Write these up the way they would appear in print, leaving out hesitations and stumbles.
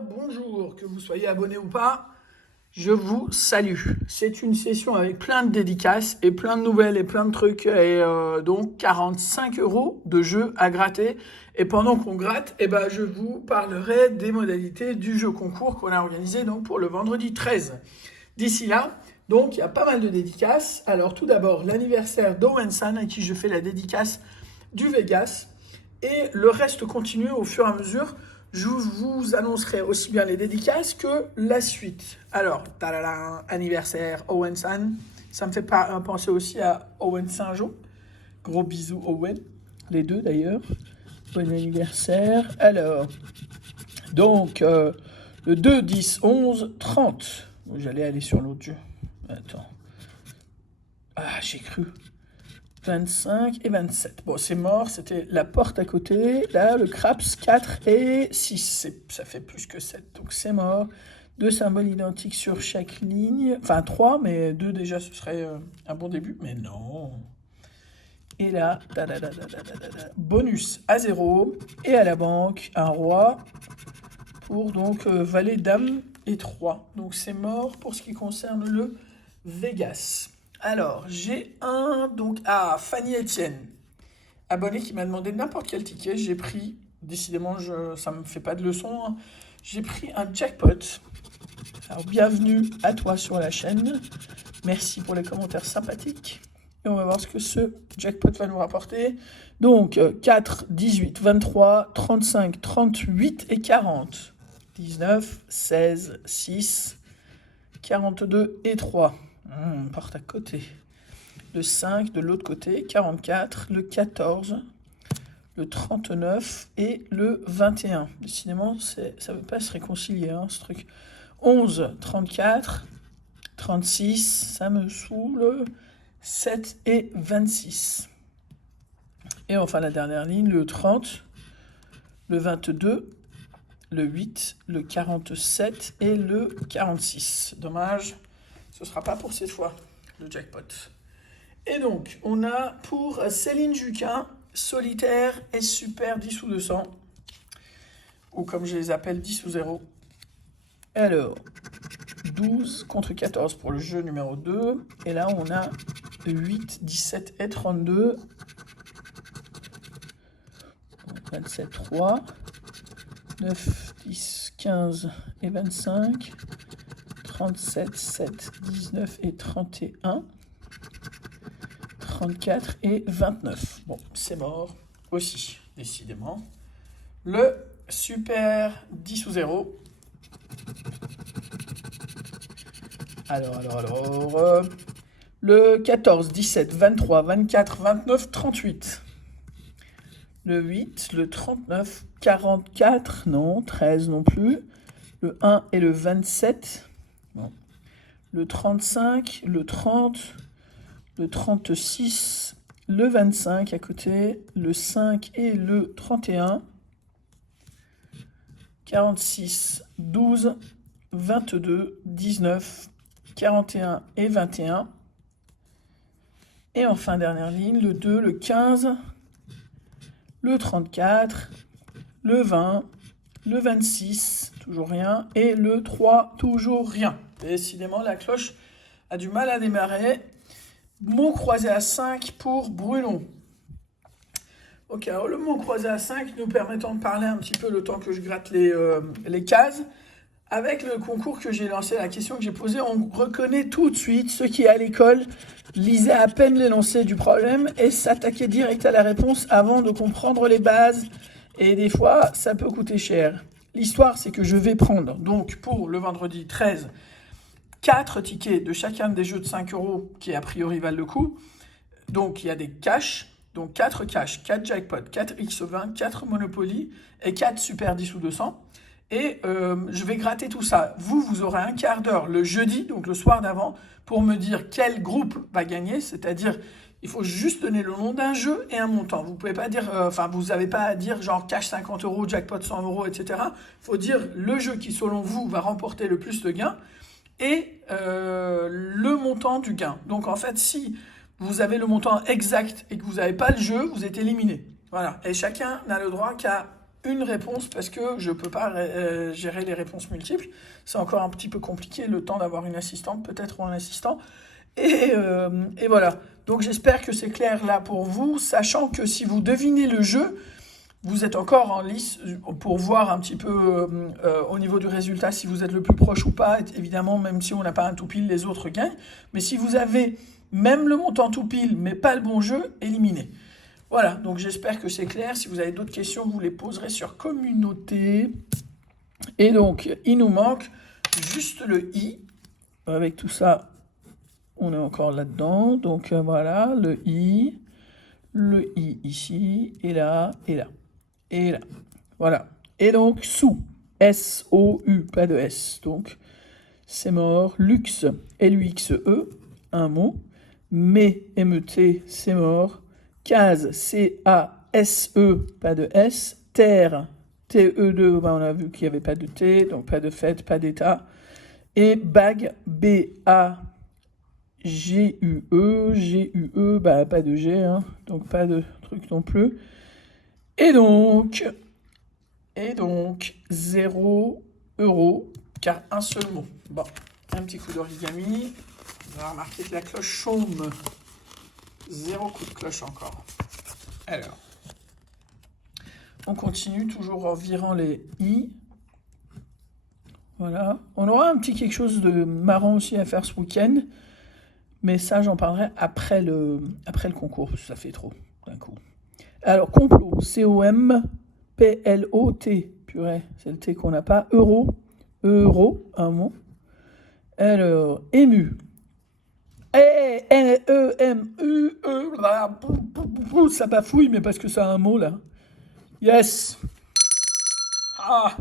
bonjour, que vous soyez abonné ou pas, je vous salue. C'est une session avec plein de dédicaces et plein de nouvelles et plein de trucs et donc 45 € de jeux à gratter. Et pendant qu'on gratte, je vous parlerai des modalités du jeu concours qu'on a organisé donc pour le vendredi 13. D'ici là, donc il y a pas mal de dédicaces. Alors tout d'abord l'anniversaire d'Owen San à qui je fais la dédicace du Vegas et le reste continue au fur et à mesure. Je vous annoncerai aussi bien les dédicaces que la suite. Alors, tadala, anniversaire Owen San. Ça me fait penser aussi à Owen Saint-Jean. Gros bisous Owen. Les deux d'ailleurs. Bon anniversaire. Alors, donc, le 2, 10, 11, 30. J'allais aller sur l'autre jeu. Attends. Ah, j'ai cru. 25 et 27. Bon, c'est mort, c'était la porte à côté. Là, le craps, 4 et 6. Ça fait plus que 7, donc c'est mort. Deux symboles identiques sur chaque ligne. Enfin, 3, mais 2 déjà, ce serait un bon début. Mais non. Et là, bonus à 0. Et à la banque, un roi pour donc valet, dame et 3. Donc c'est mort pour ce qui concerne le Vegas. Alors, j'ai Fanny Etienne, abonné qui m'a demandé n'importe quel ticket. J'ai pris, décidément, ça ne me fait pas de leçon, hein. J'ai pris un jackpot. Alors, bienvenue à toi sur la chaîne. Merci pour les commentaires sympathiques. Et on va voir ce que ce jackpot va nous rapporter. Donc, 4, 18, 23, 35, 38 et 40. 19, 16, 6, 42 et 3. Porte à côté. Le 5 de l'autre côté, 44, le 14, le 39 et le 21. Décidément, ça ne veut pas se réconcilier, hein, ce truc. 11, 34, 36, ça me saoule, 7 et 26. Et enfin, la dernière ligne, le 30, le 22, le 8, le 47 et le 46. Dommage. Ce ne sera pas pour cette fois, le jackpot. Et donc, on a pour Céline Juquin, solitaire et super 10 ou 200, ou comme je les appelle, 10 ou 0. Alors, 12 contre 14 pour le jeu numéro 2. Et là, on a 8, 17 et 32. 27, 3. 9, 10, 15 et 25. 37, 7, 19 et 31, 34 et 29. Bon, c'est mort aussi, décidément. Le super 10 ou 0. Alors. Le 14, 17, 23, 24, 29, 38. Le 8, le 39, 44, non, 13 non plus. Le 1 et le 27. Bon. Le 35, le 30, le 36, le 25 à côté, le 5 et le 31, 46, 12, 22, 19, 41 et 21. Et enfin, dernière ligne, le 2, le 15, le 34, le 20, le 26, toujours rien, et le 3, toujours rien. Décidément, la cloche a du mal à démarrer. Mot croisé à 5 pour Bruno. Ok, alors le mot croisé à 5 nous permettant de parler un petit peu le temps que je gratte les cases. Avec le concours que j'ai lancé, la question que j'ai posée, on reconnaît tout de suite ceux qui, à l'école, lisaient à peine l'énoncé du problème et s'attaquaient direct à la réponse avant de comprendre les bases. Et des fois, ça peut coûter cher. L'histoire, c'est que je vais prendre, donc pour le vendredi 13, 4 tickets de chacun des jeux de 5 € qui a priori valent le coup. Donc il y a des cash, donc 4 cash, 4 jackpot, 4 X20, 4 Monopoly et 4 Super 10 ou 200. Et je vais gratter tout ça. Vous aurez un quart d'heure le jeudi, donc le soir d'avant, pour me dire quel groupe va gagner. C'est-à-dire, il faut juste donner le nom d'un jeu et un montant. Vous pouvez pas dire, vous n'avez pas à dire genre cash 50 €, jackpot 100 €, etc. Il faut dire le jeu qui, selon vous, va remporter le plus de gains et le montant du gain. Donc en fait, si vous avez le montant exact et que vous n'avez pas le jeu, vous êtes éliminé. Voilà. Et chacun n'a le droit qu'à une réponse parce que je ne peux pas gérer les réponses multiples. C'est encore un petit peu compliqué, le temps d'avoir une assistante peut-être ou un assistant. Et voilà. Donc j'espère que c'est clair là pour vous, sachant que si vous devinez le jeu, vous êtes encore en lice pour voir un petit peu au niveau du résultat si vous êtes le plus proche ou pas. Évidemment, même si on n'a pas un tout pile, les autres gagnent. Mais si vous avez même le montant tout pile, mais pas le bon jeu, éliminez. Voilà, donc j'espère que c'est clair. Si vous avez d'autres questions, vous les poserez sur communauté. Et donc, il nous manque juste le i. Avec tout ça, on est encore là-dedans. Donc voilà, le i ici, et là, et là, et là. Voilà. Et donc, sous, S-O-U, pas de S. Donc, c'est mort. Luxe, L-U-X-E, un mot. Mais, M-E-T, c'est mort. Case, C-A-S-E, pas de S. Terre, T-E-2, on a vu qu'il n'y avait pas de T, donc pas de fête, pas d'état. Et bague, B-A-G-U-E, G-U-E, bah pas de G, hein, donc pas de truc non plus. Et donc 0 euros, car un seul mot. Bon, un petit coup d'origami. On va remarquer que la cloche chaume. 0 coup de cloche encore. Alors, on continue toujours en virant les i. Voilà. On aura un petit quelque chose de marrant aussi à faire ce week-end. Mais ça, j'en parlerai après le concours, parce que ça fait trop d'un coup. Alors, complot, C-O-M-P-L-O-T. Purée, c'est le T qu'on n'a pas. Euro, un mot. Alors, ému. E-M-U-E. Ça bafouille, mais parce que ça a un mot, là. Yes. Ah.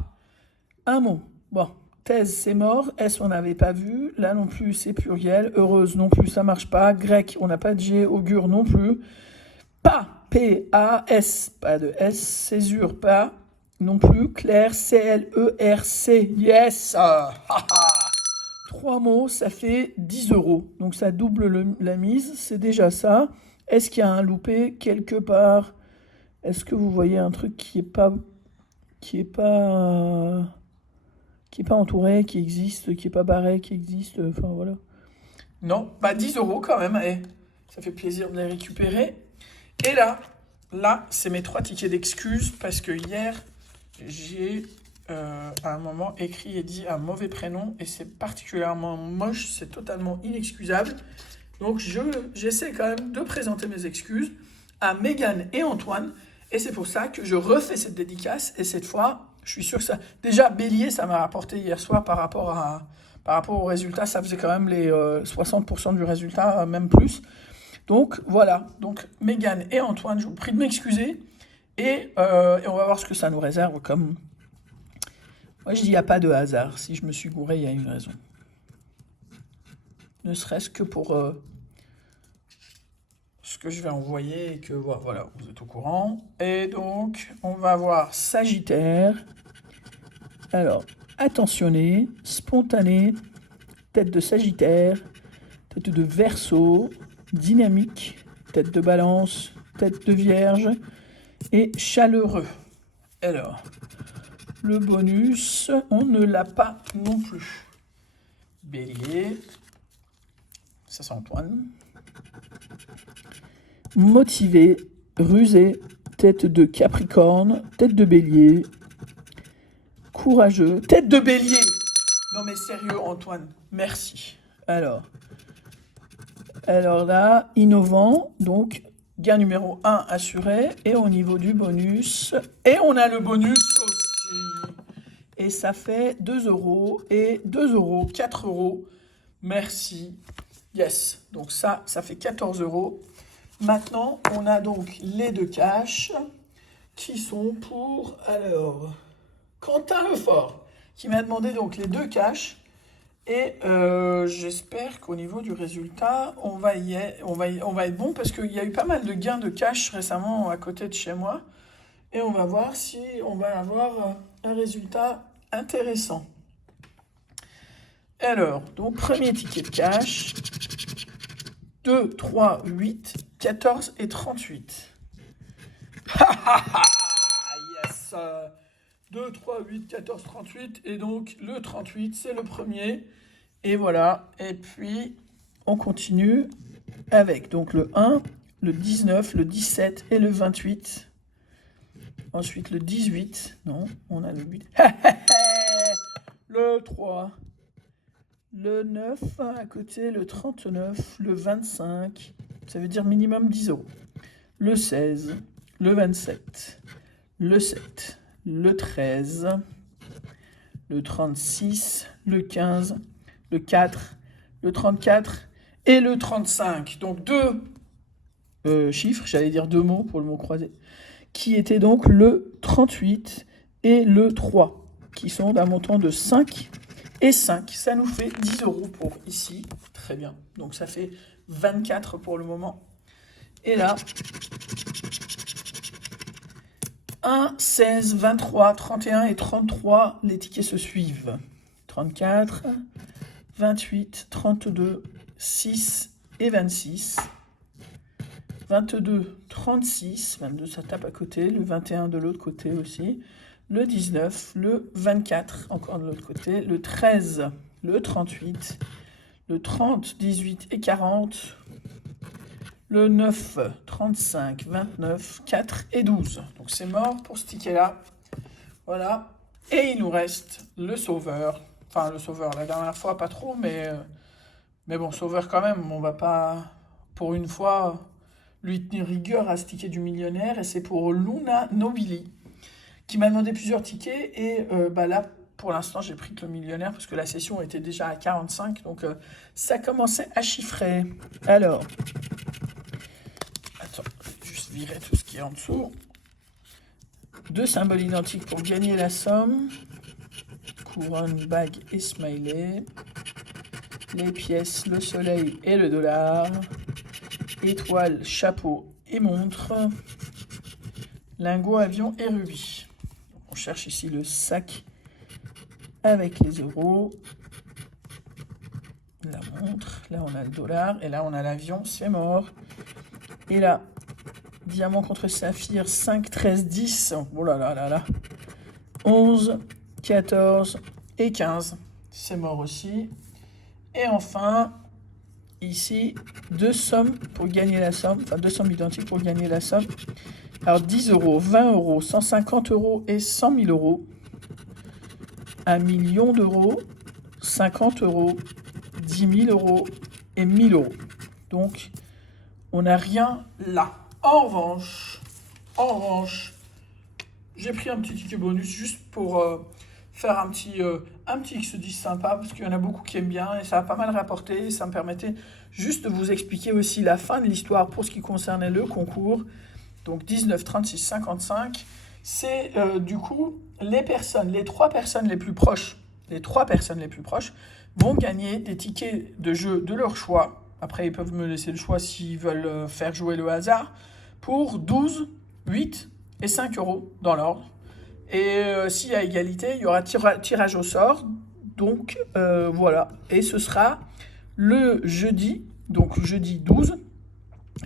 Un mot. Bon. Thèse, c'est mort. S, on n'avait pas vu. Là non plus, c'est pluriel. Heureuse non plus, ça marche pas. Grec, on n'a pas de G. Augure non plus. Pas. P-A-S. Pas de S. Césure, pas. Non plus. Claire, C-L-E-R-C. Yes. 3 mots, ça fait 10 euros. Donc ça double la mise. C'est déjà ça. Est-ce qu'il y a un loupé quelque part? Est-ce que vous voyez un truc qui est pas entouré, qui existe, qui est pas barré, qui existe, enfin voilà. Non, bah 10 euros quand même, ça fait plaisir de les récupérer. Et là, c'est mes 3 tickets d'excuses, parce que hier, j'ai à un moment écrit et dit un mauvais prénom, et c'est particulièrement moche, c'est totalement inexcusable. Donc j'essaie quand même de présenter mes excuses à Mégane et Antoine, et c'est pour ça que je refais cette dédicace, et cette fois, je suis sûr que ça... Déjà, Bélier, ça m'a rapporté hier soir par rapport au résultat. Ça faisait quand même les 60% du résultat, même plus. Donc, voilà. Donc, Mégane et Antoine, je vous prie de m'excuser. Et on va voir ce que ça nous réserve comme... Moi, je dis, il n'y a pas de hasard. Si je me suis gouré, il y a une raison. Ne serait-ce que pour ce que je vais envoyer et que, voilà, vous êtes au courant. Et donc, on va voir Sagittaire. Alors, attentionné, spontané, tête de Sagittaire, tête de Verseau, dynamique, tête de Balance, tête de Vierge et chaleureux. Alors, le bonus, on ne l'a pas non plus. Bélier, ça c'est Antoine. Motivé, rusé, tête de Capricorne, tête de Bélier. Courageux. Tête de Bélier. Non mais sérieux Antoine, merci. Alors là, innovant, donc gain numéro 1 assuré. Et au niveau du bonus, et on a le bonus aussi. Et ça fait 2 euros et 2 euros, 4 euros. Merci. Yes. Donc ça fait 14 euros. Maintenant, on a donc les 2 cash qui sont pour, alors, Quentin Lefort, qui m'a demandé donc les 2 cash. Et j'espère qu'au niveau du résultat, on va être bon, parce qu'il y a eu pas mal de gains de cash récemment à côté de chez moi. Et on va voir si on va avoir un résultat intéressant. Alors, donc premier ticket de cash, 2, 3, 8, 14 et 38. Yes. à 2, 3, 8, 14, 38. Et donc, le 38, c'est le premier. Et voilà. Et puis, on continue avec donc le 1, le 19, le 17 et le 28. Ensuite, le 18. Non, on a le 8. Le 3. Le 9 à côté, le 39, le 25. Ça veut dire minimum 10 euros. Le 16, le 27, le 7, le 13, le 36, le 15, le 4, le 34 et le 35. Donc deux chiffres, j'allais dire deux mots pour le mot croisé, qui étaient donc le 38 et le 3, qui sont d'un montant de 5 et 5. Ça nous fait 10 euros pour ici. Très bien. Donc ça fait 24 pour le moment. Et là, 1, 16, 23, 31 et 33, les tickets se suivent. 34, 28, 32, 6 et 26. 22, 36, 22 ça tape à côté, le 21 de l'autre côté aussi, le 19, le 24 encore de l'autre côté, le 13, le 38, le 30, 18 et 40, le 9, 35, 29, 4 et 12. Donc c'est mort pour ce ticket-là. Voilà. Et il nous reste le sauveur. Enfin, le sauveur, la dernière fois, pas trop, mais bon, sauveur quand même. On va pas, pour une fois, lui tenir rigueur à ce ticket du millionnaire. Et c'est pour Luna Nobili, qui m'a demandé plusieurs tickets. Et là, pour l'instant, j'ai pris que le millionnaire, parce que la session était déjà à 45. Donc, ça commençait à chiffrer. Alors... Attends, je vais juste virer tout ce qui est en dessous. Deux symboles identiques pour gagner la somme. Couronne, bague et smiley. Les pièces, le soleil et le dollar. Étoile, chapeau et montre. Lingot, avion et rubis. On cherche ici le sac avec les euros. La montre, là on a le dollar. Et là on a l'avion, c'est mort. Et là, diamant contre saphir, 5, 13, 10. Oh là là là là. 11, 14 et 15. C'est mort aussi. Et enfin, ici, deux sommes pour gagner la somme. Enfin, deux sommes identiques pour gagner la somme. Alors, 10 euros, 20 euros, 150 euros et 100 000 euros. 1 million d'euros, 50 euros, 10 000 euros et 1000 euros. Donc, on n'a rien là. En revanche, j'ai pris un petit ticket bonus juste pour faire un petit X10 sympa, parce qu'il y en a beaucoup qui aiment bien et ça a pas mal rapporté. Et ça me permettait juste de vous expliquer aussi la fin de l'histoire pour ce qui concernait le concours. Donc 19, 36, 55, c'est du coup les trois personnes les plus proches vont gagner des tickets de jeu de leur choix. Après, ils peuvent me laisser le choix s'ils veulent faire jouer le hasard, pour 12, 8 et 5 euros dans l'ordre. Et s'il y a égalité, il y aura tirage au sort. Donc voilà. Et ce sera le jeudi, donc jeudi 12.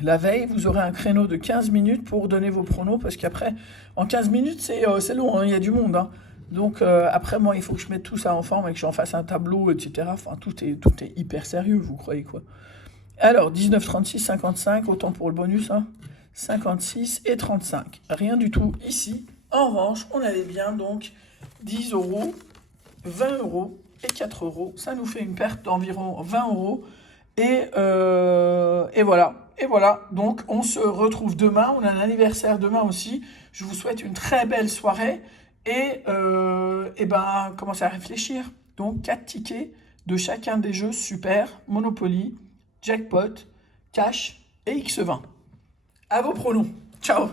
La veille, vous aurez un créneau de 15 minutes pour donner vos pronos, parce qu'après, en 15 minutes, c'est long, hein, il y a du monde. Hein. Donc après, moi, il faut que je mette tout ça en forme et que j'en fasse un tableau, etc. Enfin, tout est hyper sérieux, vous croyez quoi? Alors, 19, 36, 55, autant pour le bonus, hein. 56 et 35. Rien du tout ici. En revanche, on avait bien donc 10 euros, 20 euros et 4 euros. Ça nous fait une perte d'environ 20 euros. Et voilà. Et voilà. Donc, on se retrouve demain. On a un anniversaire demain aussi. Je vous souhaite une très belle soirée. Et commencez à réfléchir. Donc, 4 tickets de chacun des jeux super. Monopoly, Jackpot, Cash et X20. À vos pronoms. Ciao!